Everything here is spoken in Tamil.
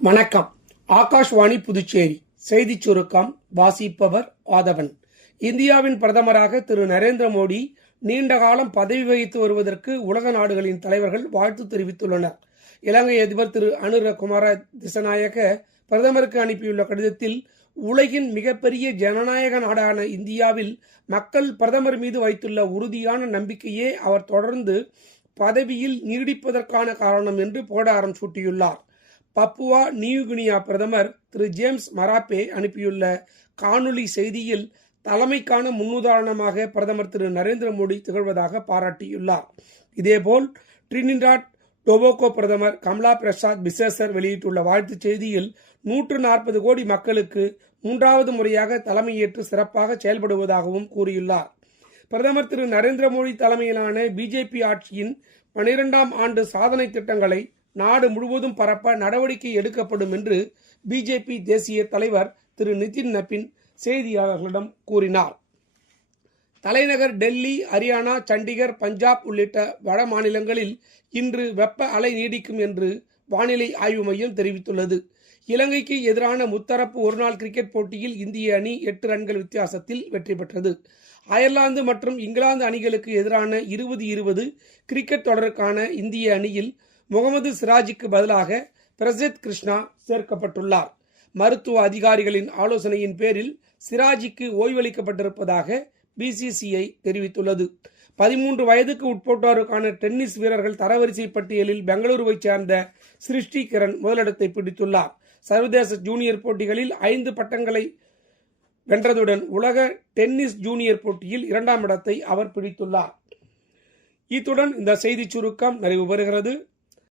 வணக்கம். ஆகாஷ்வாணி புதுச்சேரி செய்திச் சுருக்கம் வாசிப்பவர் ஆதவன். இந்தியாவின் பிரதமராக திரு நரேந்திர மோடி நீண்ட காலம் பதவி வகித்து வருவதற்கு உலக நாடுகளின் தலைவர்கள் வாழ்த்து தெரிவித்துள்ளனர். இலங்கை அதிபர் திரு அனுரகுமார திசநாயக்க பிரதமருக்கு அனுப்பியுள்ள கடிதத்தில், உலகின் மிகப்பெரிய ஜனநாயக நாடான இந்தியாவில் மக்கள் பிரதமர் மீது வைத்துள்ள உறுதியான நம்பிக்கையே அவர் தொடர்ந்து பதவியில் நீடிப்பதற்கான காரணம் என்று புகழாரம் சூட்டியுள்ளார். பப்புவா நியூகினியா பிரதமர் திரு ஜேம்ஸ் மராப்பே அனுப்பியுள்ள காணொலி செய்தியில், தலைமைக்கான முன்னுதாரணமாக பிரதமர் திரு நரேந்திர மோடி திகழ்வதாக பாராட்டியுள்ளார். இதேபோல் டிரினிடாட் டொபாகோ பிரதமர் கமலா பிரசாத் பிசேசர் வெளியிட்டுள்ள வாழ்த்துச் செய்தியில், 140 கோடி மக்களுக்கு 3வது முறையாக தலைமையேற்று சிறப்பாக செயல்படுவதாகவும் கூறியுள்ளார். பிரதமர் திரு நரேந்திர மோடி தலைமையிலான பிஜேபி ஆட்சியின் 12ஆம் ஆண்டு சாதனை திட்டங்களை நாடு முழுவதும் பரப்ப நடவடிக்கை எடுக்கப்படும் என்று பிஜேபி தேசிய தலைவர் திரு நிதின் நபின் செய்தியாளர்களிடம் கூறினார். தலைநகர் டெல்லி, ஹரியானா, சண்டிகர், பஞ்சாப் உள்ளிட்ட வட மாநிலங்களில் இன்று வெப்ப அலை நீடிக்கும் என்று வானிலை ஆய்வு மையம் தெரிவித்துள்ளது. இலங்கைக்கு எதிரான முத்தரப்பு ஒருநாள் கிரிக்கெட் போட்டியில் இந்திய அணி 8 ரன்கள் வித்தியாசத்தில் வெற்றி பெற்றது. அயர்லாந்து மற்றும் இங்கிலாந்து அணிகளுக்கு எதிரான 20-20 கிரிக்கெட் தொடருக்கான இந்திய அணியில் முகமது சிராஜுக்கு பதிலாக பிரசித் கிருஷ்ணா சேர்க்கப்பட்டுள்ளார். மருத்துவ அதிகாரிகளின் ஆலோசனையின் பேரில் சிராஜுக்கு ஓய்வளிக்கப்பட்டிருப்பதாக பிசிசிஐ தெரிவித்துள்ளது. 13 வயதுக்கு உட்பட்டோருக்கான டென்னிஸ் வீரர்கள் தரவரிசை பட்டியலில் பெங்களூருவைச் சேர்ந்த சிருஷ்டி கிரண் முதலிடத்தை பிடித்துள்ளார். சர்வதேச ஜூனியர் போட்டிகளில் 5 பட்டங்களை வென்றதுடன் உலக டென்னிஸ் ஜூனியர் போட்டியில் 2ஆம் இடத்தை அவர் பிடித்துள்ளார். இத்துடன் இந்த செய்திச் சுருக்கம் நிறைவு பெறுகிறது.